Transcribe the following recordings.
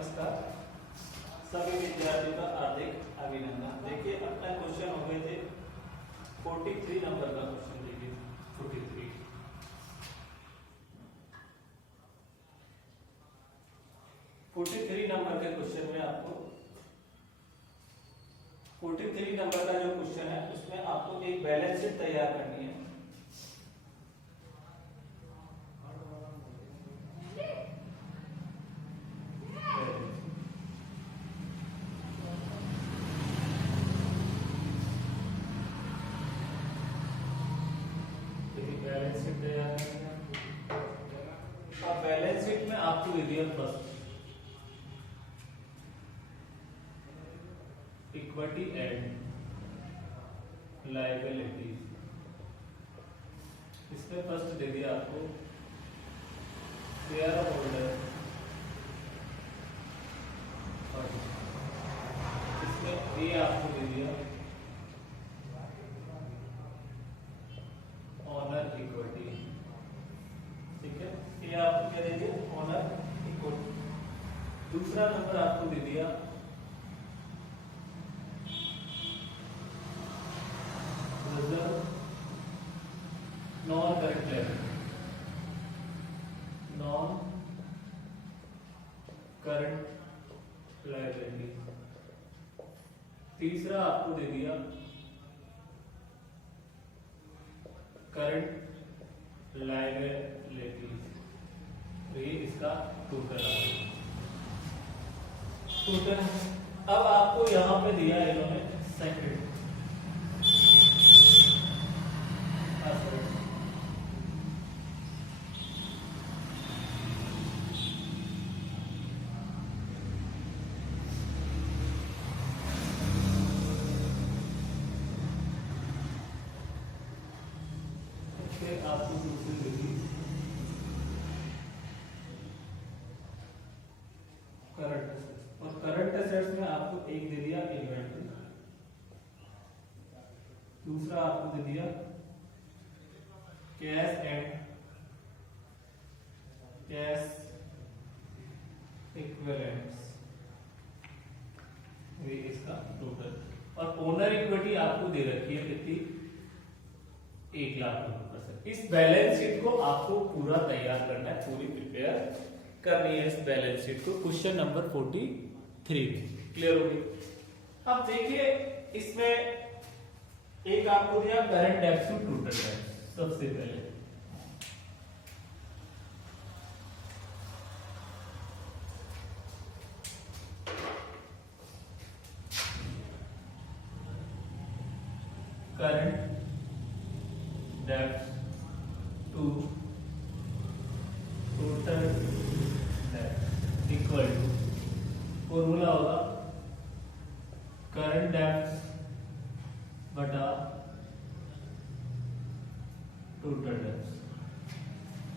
नमस्कार सभी विद्यार्थियों का हार्दिक अभिनंदन। देखिए अपना क्वेश्चन हो गए थे 43 नंबर का क्वेश्चन। देखिए 43 नंबर के क्वेश्चन में आपको 43 नंबर का जो क्वेश्चन है उसमें आपको एक बैलेंस शीट तैयार करनी है। बैलेंस शीट तैयार करनी है। अब बैलेंस शीट में आपको दे दिया फर्स्ट इक्विटी एंड लायबिलिटीज। इसमें फर्स्ट दे दिया आपको शेयर होल्डर, इसमें ए आपको दे दिया ऑनर इक्विटी। ठीक है, ये आपको क्या दे दिया ऑनर इक्विटी। दूसरा नंबर आपको दे दिया reserve non current liability, non current liability. तीसरा आपको दे दिया करंट लायबिलिटी। ये इसका टोटल टोटल। अब आपको यहां पे दिया है इन्होंने सेकंड आपको दूसरी देगी करंट एसेट्स, और करंट एसेट्स में आपको एक दे दिया इन्वेंटरी, दूसरा आपको दे दिया कैश एंड कैश इक्विवेलेंट्स। ये इसका टोटल। और ओनर इक्विटी आपको दे रखी है कितनी 1,00,000। इस बैलेंस शीट को आपको पूरा तैयार करना है, पूरी प्रिपेयर करनी है इस बैलेंस शीट को। क्वेश्चन नंबर 43 क्लियर हो गई। अब देखिए इसमें एक आपको दिया करंट डेब्ट टू टोटल डेब्ट। सबसे पहले करंट डेब्ट टू टोटल डेब्ट इक्वल टू, फॉर्मूला होगा करंट डेब्ट बटा टोटल डेब्ट।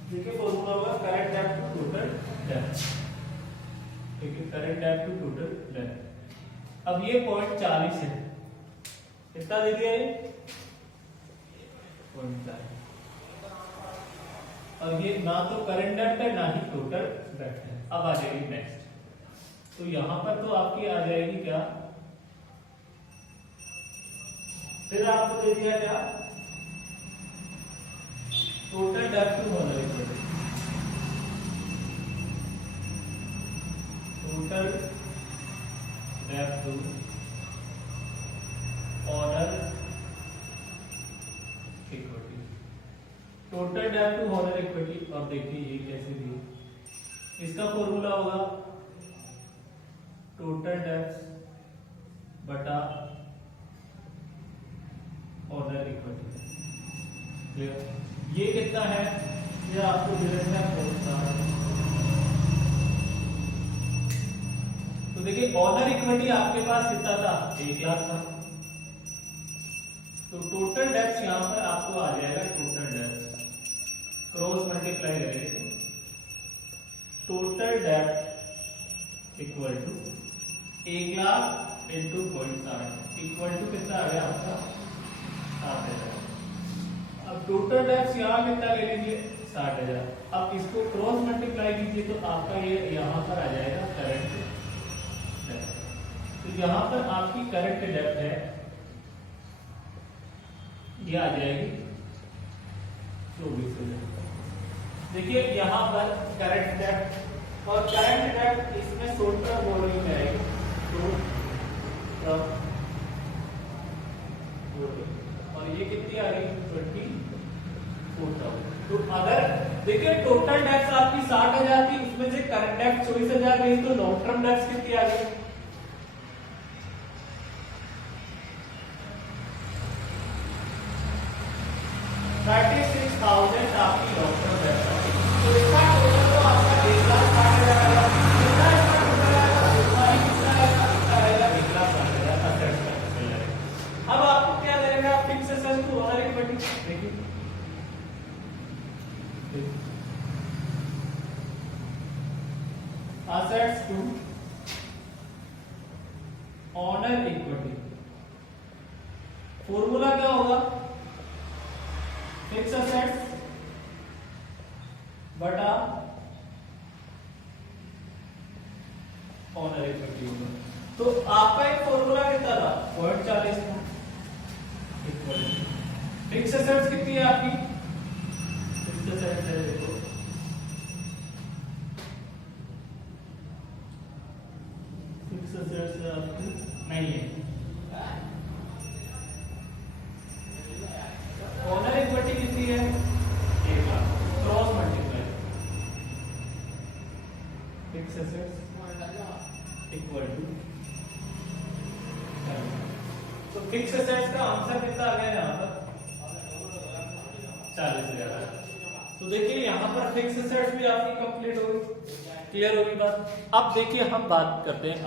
ठीक है, फॉर्मूला होगा करंट डेब्ट टू टोटल डेब्ट। ठीक है, करंट डेब्ट टू टोटल डेब्ट। अब ये पॉइंट 40 है, कितना दे दिया ये और ये ना तो करंट डेब्ट है ना ही टोटल डेब्ट है। अब आ जाएगी नेक्स्ट, तो यहां पर तो आपकी आ जाएगी क्या, फिर आपको दे दिया क्या टोटल डेब्ट टू ऑनर इक्विटी, टोटल डेब्ट टू ऑनर इक्विटी, टोटल डेब्ट टू ऑनर इक्विटी। और देखिए ये कैसे दी, इसका फॉर्मूला होगा टोटल डेब्ट बटा ऑनर इक्विटी। क्लियर, ये कितना है, ये आपको दे रखा है 4,60। तो देखिए ऑनर इक्विटी आपके पास कितना था 1,00,000 था, तो टोटल डेब्ट यहां पर आपको आ जाएगा टोटल डेब्ट क्रॉस मल्टीप्लाई करेंगे तो टोटल डेब्ट equal to 1,00,000 into 0.60 equal to कितना आ गया आपका 7,000। अब टोटल डेब्ट यहाँ कितना ले लीजिए 60,000। अब इसको क्रॉस मल्टीप्लाई कीजिए तो आपका ये यहाँ पर आ जाएगा करंट तो यहाँ पर आपकी करंट डेप्थ है, ये आ जाएगी 24,000। देखिए यहाँ पर करंट डेप्थ और करंट डेप्थ इसमें शॉर्ट टर्म बोरोइंग में आएगी, और ये कितनी आ रही है 24,000। तो अगर देखिए टोटल डेप्थ आपकी 60,000 थी, उसमें से करंट डेप्थ 24,000 गई, तो लॉन्ग टर्म डेप्थ कितनी आ गई 36,000 आपकी लॉन्ग टर्म डेप्थ आ गई। तो इसका टोटल तो आपका 1,60,000 आएगा, कितना इसका टोटल आएगा, उतना ही कितना आएगा, इसका आएगा 1,60,000 असेट्स का टोटल आएगा। अब आपको क्या देगा, fix assets to owner equity, देखिए assets to owner equity, formula क्या होगा, फिक्स एसेट्स बटा ऑनर इक्विटी होगा। तो आपका एक फॉर्मूला कितना था 0.40 था, फिक्स एसेट्स कितनी है आपकी, फिक्स एसेट्स है देखो आपकी नहीं है, ऑनर इक्विटी कितनी है 1,00,000, cross multiply fix assets equal to, तो फिक्स एसेट्स का आंसर कितना आ गया यहाँ पर 40,000। तो देखिए यहाँ पर फिक्स एसेट्स भी आपकी कंप्लीट हो गई, क्लियर होगी बात। अब देखिए हम बात करते हैं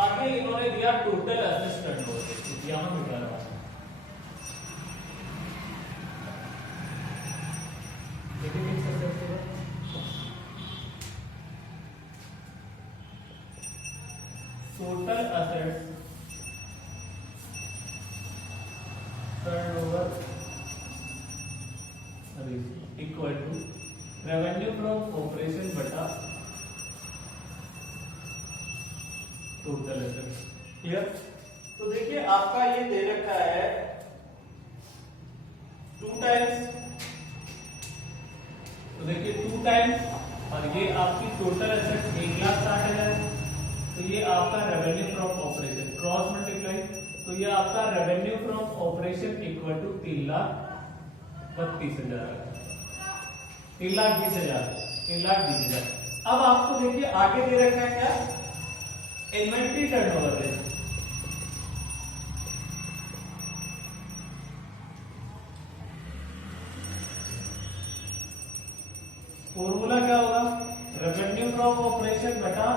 आगे इन्होंने दिया टोटल एसेट्स टर्नओवर, यहां मिटा रहा है, देखिए fix assets total assets turnover equal to revenue from operation बटा टोटल एसेट्स, क्लियर। तो देखिए आपका ये दे रखा है 2 टाइम्स, तो देखिए 2 टाइम्स और ये आपकी टोटल एसेट्स 1,60,000, तो ये आपका revenue from operation cross multiply, तो ये आपका revenue from operation equal to 3,32,000, 3,20,000, 3,20,000। अब आपको देखिए आगे दे रखा है क्या, इन्वेंट्री टर्नओवर रेशियो, फॉर्मूला क्या होगा, रेवेन्यू फ्रॉम ऑपरेशन बटा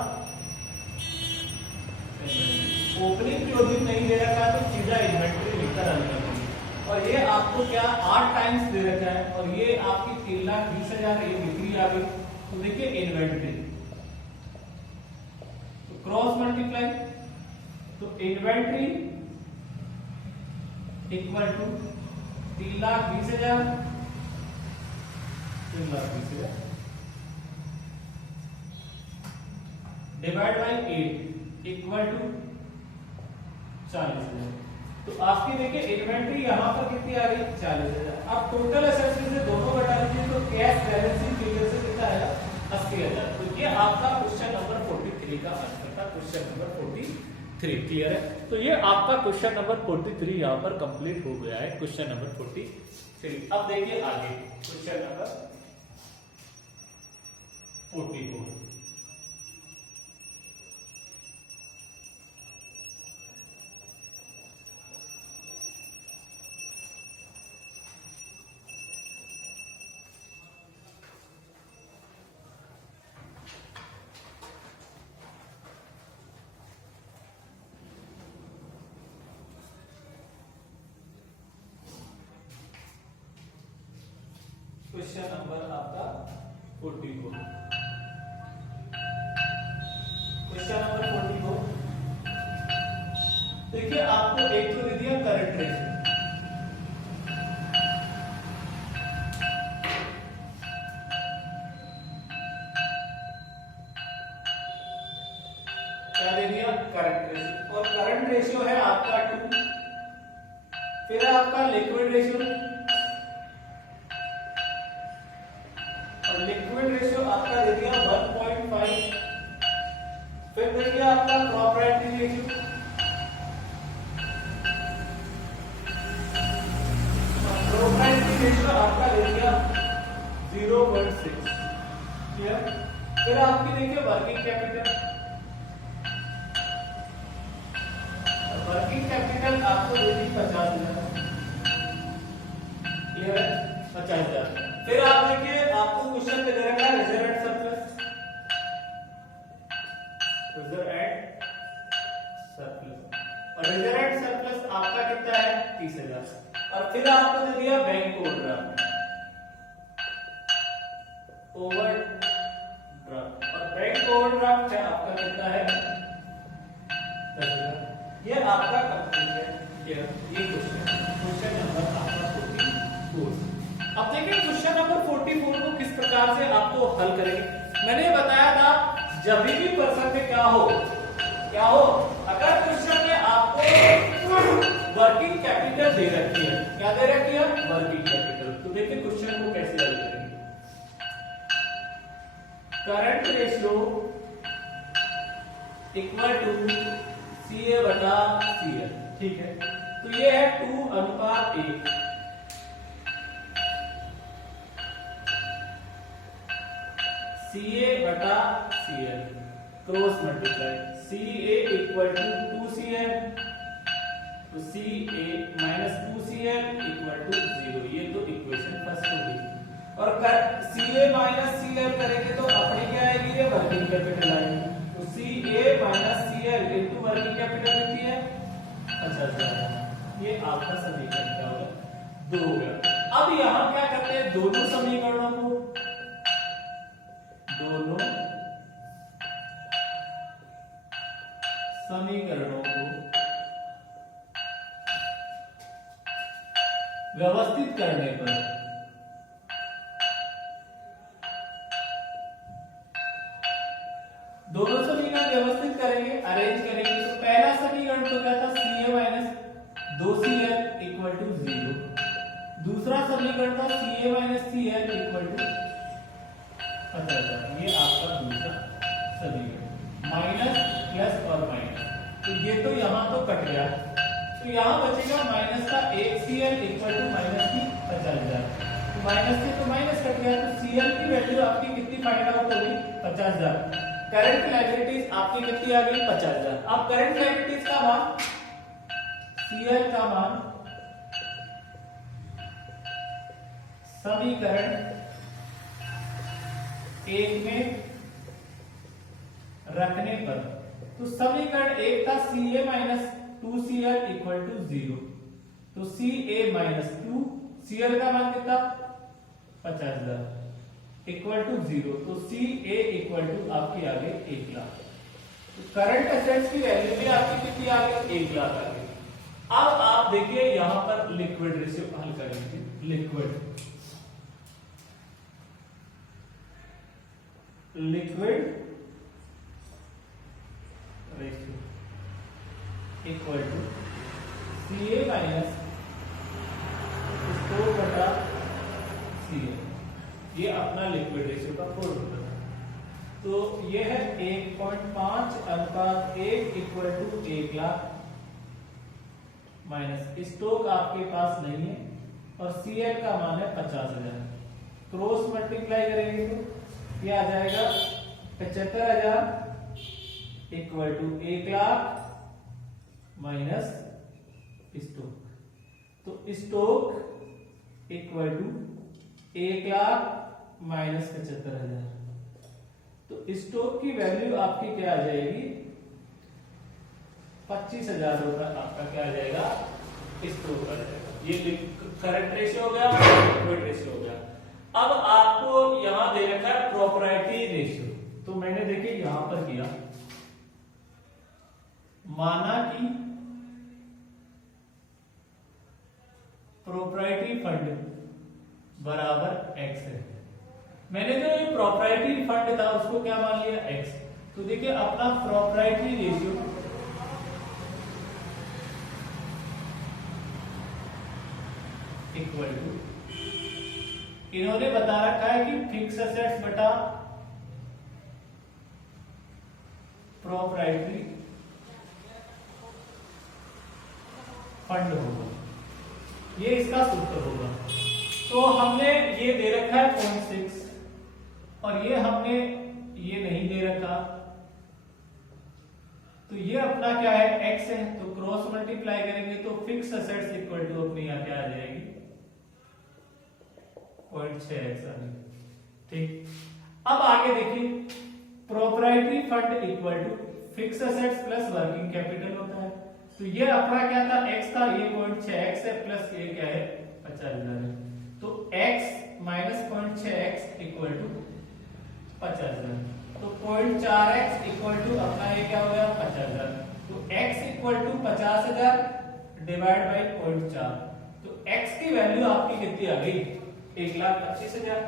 ओपनिंग क्लोजिंग नहीं दे रखा है तो सीधा इन्वेंट्री लिखकर हल कर देंगे। और ये आपको क्या 8 टाइम्स दे रखा है और ये आपकी 3,20,000 ये बिक्री आ गई, तो देखिए इन्वेंट्री क्रॉस मल्टीप्लाई, तो inventory equal to 3,20,000 divide by 8 equal to 40,000। तो आपकी देखिए इन्वेंट्री यहां पर कितनी आ गई 40,000। अब टोटल एसेट्स में से दोनों घटा दीजिए तो कैश बैलेंसिंग फिगर से कितना आएगा 80,000। तो ये आपका क्वेश्चन नंबर 43 का आंसर था, क्वेश्चन नंबर 43, क्लियर है। तो ये आपका क्वेश्चन नंबर 43 यहां पर कंप्लीट हो गया है, क्वेश्चन नंबर 43। अब देखिए आगे क्वेश्चन नंबर 44। क्वेश्चन नंबर आपका 44, क्वेश्चन नंबर 44। देखिए आपको एक तो दे दिया करंट रेशियो, करंट रेशियो, और करंट रेशियो है आपका 2, फिर आपका लिक्विड रेशियो, और लिक्विड रेशियो आपका दे दिया 1.5, फिर दे दिया आपका प्रोप्राइटरी रेशियो, प्रोप्राइटरी रेशियो आपका दे दिया 0.6, क्लियर। फिर आपकी देखिए वर्किंग कैपिटल, वर्किंग कैपिटल आपको दे दी 50,000, क्लियर है, 50,000। फिर आप देखिए आपको क्वेश्चन में दे रखा है reserve and surplus, reserve and surplus, और रिजर्व एंड सरप्लस आपका कितना है 30,000, और फिर आपको दे दिया बैंक ओवरड्राफ्ट, ओवरड्राफ्ट, और बैंक ओवरड्राफ्ट है आपका कितना है 10,000। ये आपका कंप्लीट है, ये क्वेश्चन नंबर आपका 44। अब देखिए क्वेश्चन नंबर 44 को किस प्रकार से आपको हल करेंगे। मैंने बताया था जब भी प्रश्न में क्या हो, अगर क्वेश्चन में आपको वर्किंग कैपिटल दे रखी है, क्या दे रखी है वर्किंग कैपिटल, तो देखिए क्वेश्चन को कैसे हल करेंगे। Current ratio equal to CA बटा CL, ठीक है, तो ये है 2:1, CA बटा CL cross multiply, CA equal to 2CL, तो CA minus 2CL equal to 0, ये तो इक्वेशन फर्स्ट हो गई। और CA माइनस CL करेंगे तो अपनी क्या आएगी, ये वर्किंग कैपिटल आएगी, तो CA minus CL into working capital कितनी है 50,000, ये आपका समीकरण क्या होगा 2 हो गया। अब यहां क्या करते हैं, दोनों समीकरणों को व्यवस्थित करने पर दोनों समीकरण व्यवस्थित करेंगे, अरेंज करेंगे, तो पहला समीकरण तो क्या था CA minus 2CL equal to 0, दूसरा समीकरण था CA minus CL equal to 50,000, ये आपका दूसरा समीकरण, माइनस प्लस और माइनस, तो ये तो यहां तो कट गया, तो यहां बचेगा माइनस का 1CL इक्वल टू माइनस की 50,000, तो माइनस से तो माइनस कट गया, तो CL की वैल्यू आपकी कितनी फाइंड आउट होगी 50,000, करंट लायबिलिटीज आपकी कितनी आ गई 50,000। अब करंट लायबिलिटीज का मान, CL का मान समीकरण 1 में रखने पर, तो समीकरण 1 था CA minus 2CL equal to 0, तो CA माइनस 2, CL का मान कितना 50,000 इक्वल टू 0, तो CA इक्वल टू आपकी आ गई 1 लाख, तो करंट एसेट्स की वैल्यू भी आपकी कितनी आ गई 1 लाख आ गई। अब आप देखिए यहां पर लिक्विड रेशियो हल करेंगे, liquid ratio equal to CA minus store बटा CL, ये अपना लिक्विड रेशियो का फॉर्मूला है, तो ये है 1.5:1 equal to 1 lakh, minus stock आपके पास नहीं है, और CL का मान है 50,000, क्रॉस मल्टीप्लाई करेंगे तो ये आ जाएगा 75,000 equal to 1 lakh minus stock, तो stock equal to 1 lakh minus 75,000, तो स्टॉक की वैल्यू आपकी क्या आ जाएगी 25,000 रुपए, आपका क्या आ जाएगा स्टॉक आ जाएगा। ये करंट रेशियो हो गया, लिक्विड रेशियो हो गया। अब आपको यहां दे रखा है प्रोप्राइटरी रेशियो, तो मैंने देखिए यहां पर किया, माना कि प्रोप्राइटरी फंड बराबर x है, मैंने जो ये प्रोप्राइटरी फंड था उसको क्या मान लिया x, तो देखिए अपना प्रोप्राइटरी रेशियो इन्होंने बता रखा है कि फिक्स एसेट्स बटा प्रोप्राइटरी फंड होगा, ये इसका सूत्र होगा। तो हमने ये दे रखा है 0.6 और ये हमने ये नहीं दे रखा, तो ये अपना क्या है x है, तो क्रॉस मल्टीप्लाई करेंगे तो फिक्स एसेट्स इक्वल टू अपनी यहाँ क्या आ जाएगी 0.6x आ गई। ठीक, अब आगे देखिए proprietary fund equal to fix assets plus working capital होता है। तो ये अपना क्या था x था, ये 0.6x है प्लस ये क्या है 50,000 है, तो x minus 0.6x equal to 50,000, तो 0.4x इक्वल टू अपना ये क्या हो गया 50,000, तो x equal to 50,000 divide by 0.4, तो x की वैल्यू आपकी कितनी आ गई 1,25,000।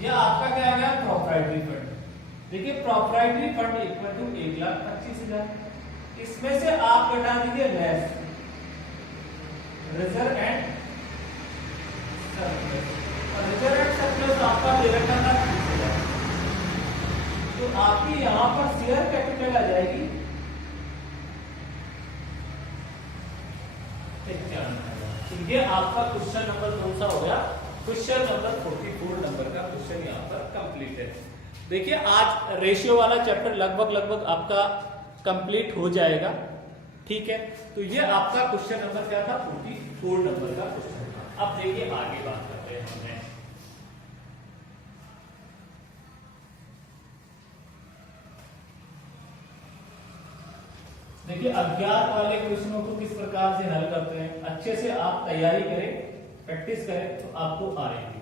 यह आपका क्या आ गया प्रोप्राइटरी फंड। देखिए प्रोप्राइटरी फंड इक्वल टू 1,25,000, इसमें से आप घटा दीजिए लेस रिजर्व एंड सरप्लस, और रिजर्व एंड सरप्लस आपका दे रखा था 30,000, तो आपकी यहां पर शेयर कैपिटल आ जाएगी 95,000। तो ये आपका क्वेश्चन नंबर कौन सा हो गया, क्वेश्चन नंबर 44 नंबर का क्वेश्चन यहाँ पर कंप्लीट है। देखिए आज रेशियो वाला चैप्टर लगभग आपका कंप्लीट हो जाएगा, ठीक है। तो ये आपका क्वेश्चन नंबर क्या था 44 नंबर का क्वेश्चन था। अब देखिए आगे बात करते हैं हमने, देखिए अज्ञात वाले क्वेश्चनों को किस प्रकार से हल करते हैं, अच्छे से आप तैयारी करें, प्रैक्टिस करें तो आपको आएगी।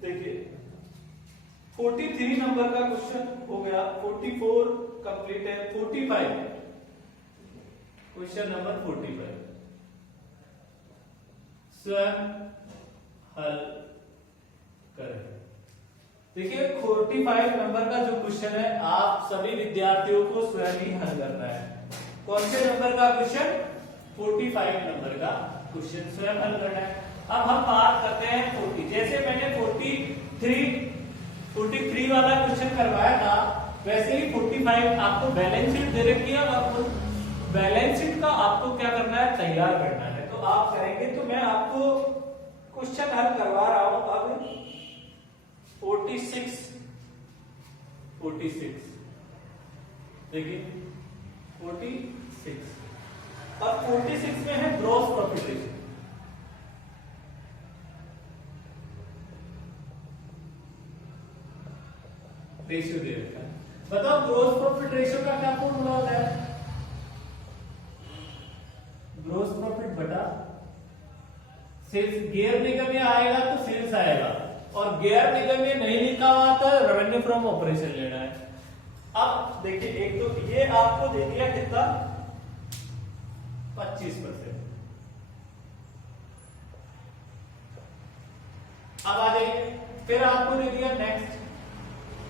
देखिए 43 नंबर का क्वेश्चन हो गया, 44 कंप्लीट है, 45 क्वेश्चन नंबर 45 स्वयं हल करें। देखिए 45 नंबर का जो क्वेश्चन है आप सभी विद्यार्थियों को स्वयं ही हल करना है। कौन से नंबर का क्वेश्चन 45 नंबर का क्वेश्चन स्वयं हल करना है। अब हम बात करते हैं 40, जैसे मैंने 43 वाला क्वेश्चन करवाया था वैसे ही 45 आपको बैलेंस शीट दे रखी है और बैलेंस शीट का आपको क्या करना है तैयार करना है, तो आप करेंगे। तो मैं आपको क्वेश्चन हल करवा रहा हूं अब 46 देखिए 46, अब 46 में है ग्रॉस प्रॉफिट रेशियो। रेशियो दे रखा है, बताओ ग्रॉस प्रॉफिट रेशियो का क्या फॉर्मूला होता है, ग्रॉस प्रॉफिट बटा सेल्स। गियर निगम में आएगा तो सेल्स आएगा, और गियर निगम में नहीं लिखा हुआ तो रेवेन्यू फ्रॉम ऑपरेशन लेना है। अब देखिए एक तो ये आपको दे दिया कितना 25%। अब आ जाइए, फिर आपको दे दिया नेक्स्ट,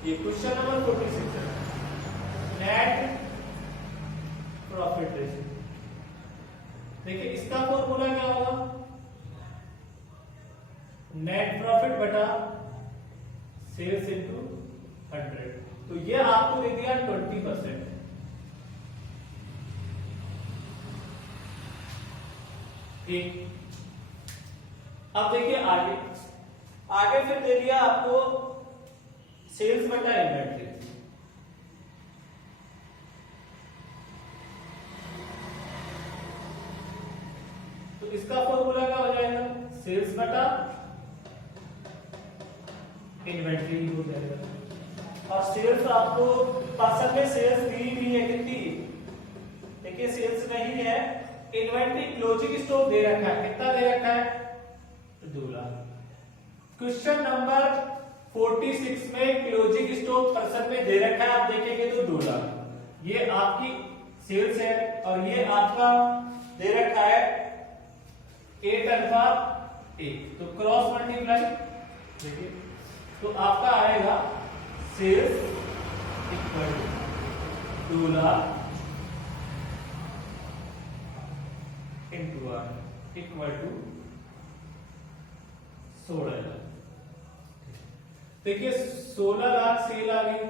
ये क्वेश्चन नंबर 46 है, नेट प्रॉफिट रेशियो। देखिए इसका फॉर्मूला क्या होगा, नेट प्रॉफिट बटा सेल्स इनटू 100, तो ये आपको दे दिया 20%। ठीक, अब देखिए आगे फिर दे दिया आपको सेल्स बटा इन्वेंट्री। तो इसका फॉर्मूला क्या हो जाएगा, सेल्स बटा इन्वेंट्री हो जाएगा। और सेल्स आपको पर्सन में सेल्स दी भी है कितनी, देखिए सेल्स नहीं है, इन्वेंट्री क्लोजिंग स्टॉक दे रखा है, कितना दे रखा है 2 लाख। क्वेश्चन नंबर 46 में क्लोजिंग स्टॉक पर्सन में दे रखा है, आप देखेंगे तो 2 लाख, ये आपकी सेल्स है, और ये आपका दे रखा है 8:1, तो क्रॉस मल्टीप्लाई देखिए, तो आपका आएगा sales equal to 2 lakh into R equal to 16 lakh. देखिए 16 लाख सेल आ गई,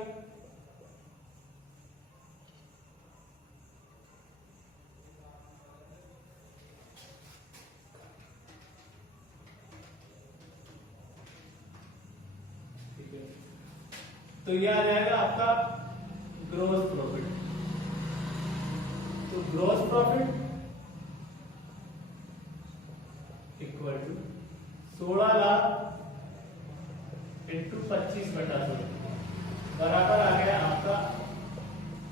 ठीक है, तो ये आ जाएगा आपका ग्रॉस प्रॉफिट। तो gross profit equal to 16 lakh into 25/16 बराबर आ गया आपका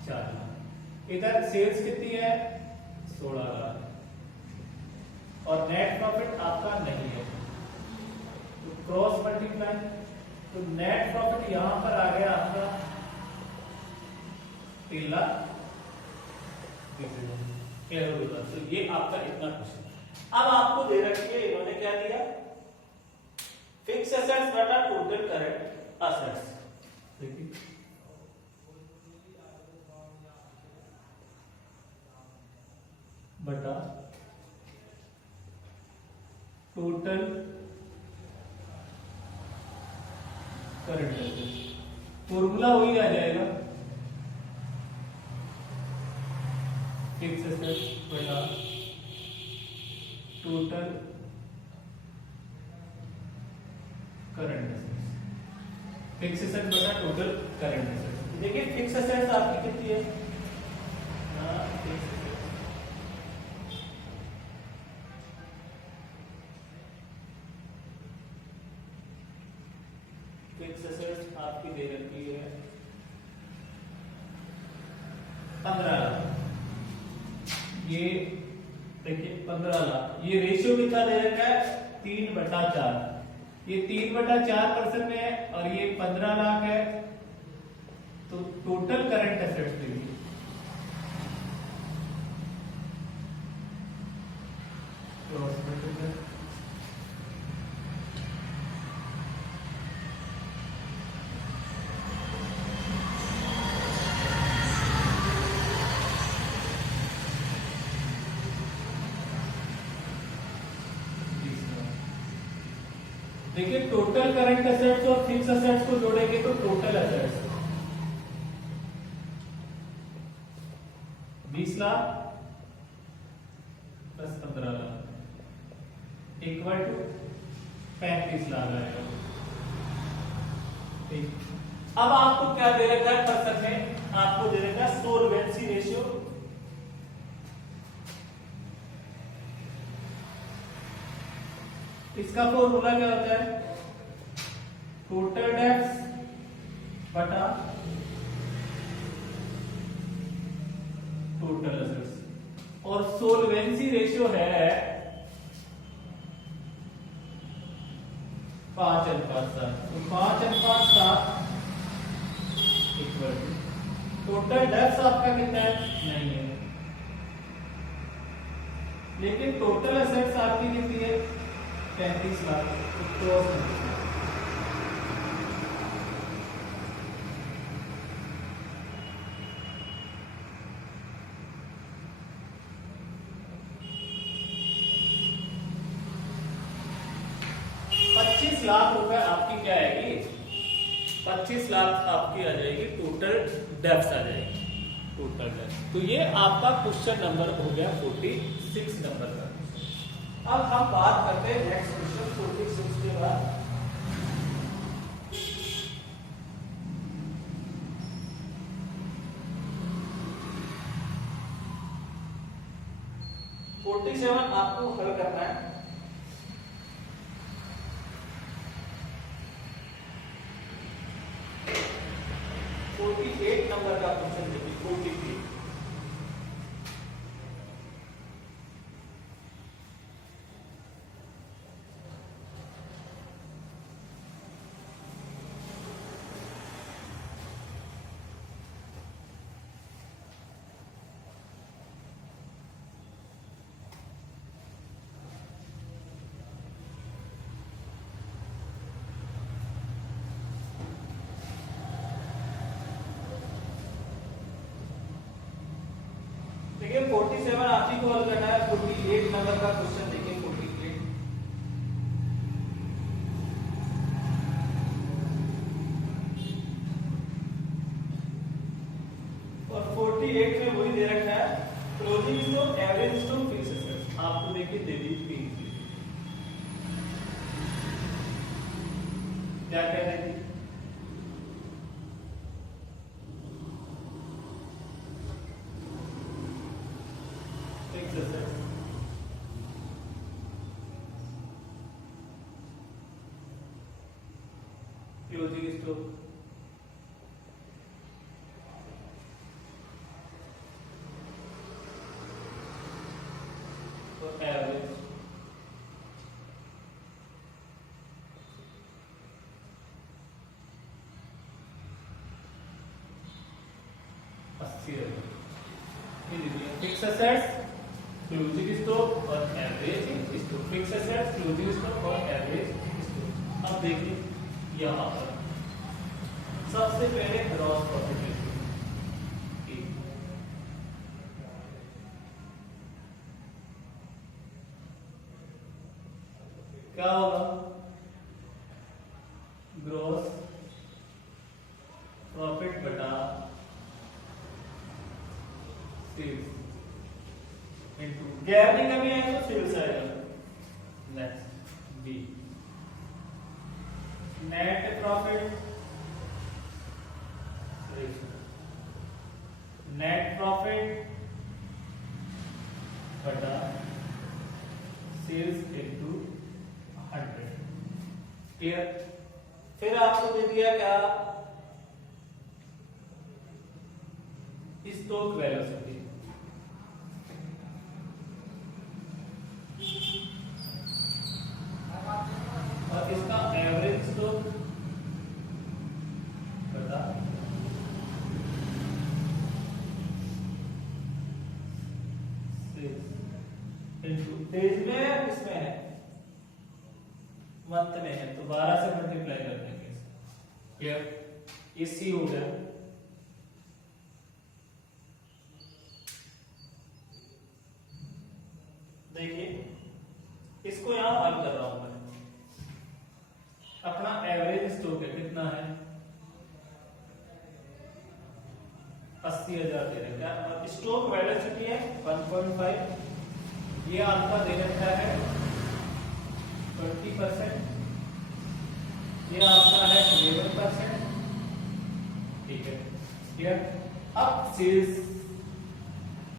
4 लाख। इधर सेल्स कितनी है 16 लाख, और नेट प्रॉफिट आपका नहीं है, तो क्रॉस मल्टीप्लाई, तो नेट प्रॉफिट यहां पर आ गया आपका 3 लाख। तो ये आपका इतना क्वेश्चन। अब आपको दे रखी है, इन्होंने क्या दिया, फिक्स एसेट्स बटा टोटल करंट एसेट्स, देखिए बटा टोटल करंट एसेट्स, फॉर्मूला वही आ जाएगा, फिक्स एसेट्स बटा total current assets, fix asset बटा टोटल करंट एसेट्स। देखिए फिक्स एसेट्स आपकी कितनी है, फिक्स एसेट्स आपकी दे रखी है 15 लाख, ये देखिए 15 लाख, ये रेशियो कितना दे रखा है 3/4, ये 3/4% में है, और ये 15 लाख है, तो टोटल करंट एसेट्स देखिए देखिए टोटल करंट एसेट्स और फिक्स एसेट्स को जोड़ेंगे तो total assets 20 lakh plus 15 lakh equal to 35 lakh आएगा। ठीक, अब आपको क्या दे रखा है पर्सन में, आपको दे रखा है सोलवेंसी रेशियो, इसका फॉर्मूला क्या होता है, टोटल डेब्ट्स बटा टोटल एसेट्स, और सोलवेंसी रेशियो है 5:7, तो 5:7 इक्वल टोटल डेब्ट्स आपका कितना है नहीं है, लेकिन टोटल एसेट्स आपकी कितनी है 35 लाख, तो 25 लाख रुपए आपकी क्या आएगी, 25 लाख आपकी आ जाएगी टोटल डेब्ट्स आ जाएगी, टोटल डेब्ट्स। तो ये आपका क्वेश्चन नंबर हो गया 46 नंबर का। अब हम बात करते हैं नेक्स्ट क्वेश्चन 46 के बाद। आपको हल करना है। 48 नंबर का क्वेश्चन देखिए 48। देखिए 47 आप ही को हल करना है। 48 नंबर का क्वेश्चन देखिए 48 और 48 में वही दे रखा है closing stock, average stock, fix assets. आपको देखिए दे दी थी क्या कह रही थी fix assets, closing stock, average, fix assets, closing stock और average stock. Fix assets, closing stock और एवरेज स्टॉक। अब देखिए यहाँ पर सबसे पहले ग्रॉस प्रॉफिट लिखिए। क्या होगा? ग्रॉस प्रॉफिट बटा सेल्स इनटू, गैप नहीं करनी है तो सेल्स आएगा। Next B, net profit, net profit बटा सेल्स इनटू 100। क्लियर? फिर आपको दे दिया क्या? स्टॉक वेलोसिटी, और इसका एवरेज स्टॉक बता पेज में है, किसमें है? मंथ में है, तो 12 से मल्टीप्लाई कर देंगे। क्लियर? ये सी हो गया। देखिए इसको यहां हल कर रहा हूं मैं। अपना एवरेज स्टॉक है, कितना है? 80,000 दे रखा है, और स्टॉक वेलोसिटी है 1.5। ये आपका दे रखा है 20%, ये आपका है 11%। ठीक है, क्लियर? अब सेल्स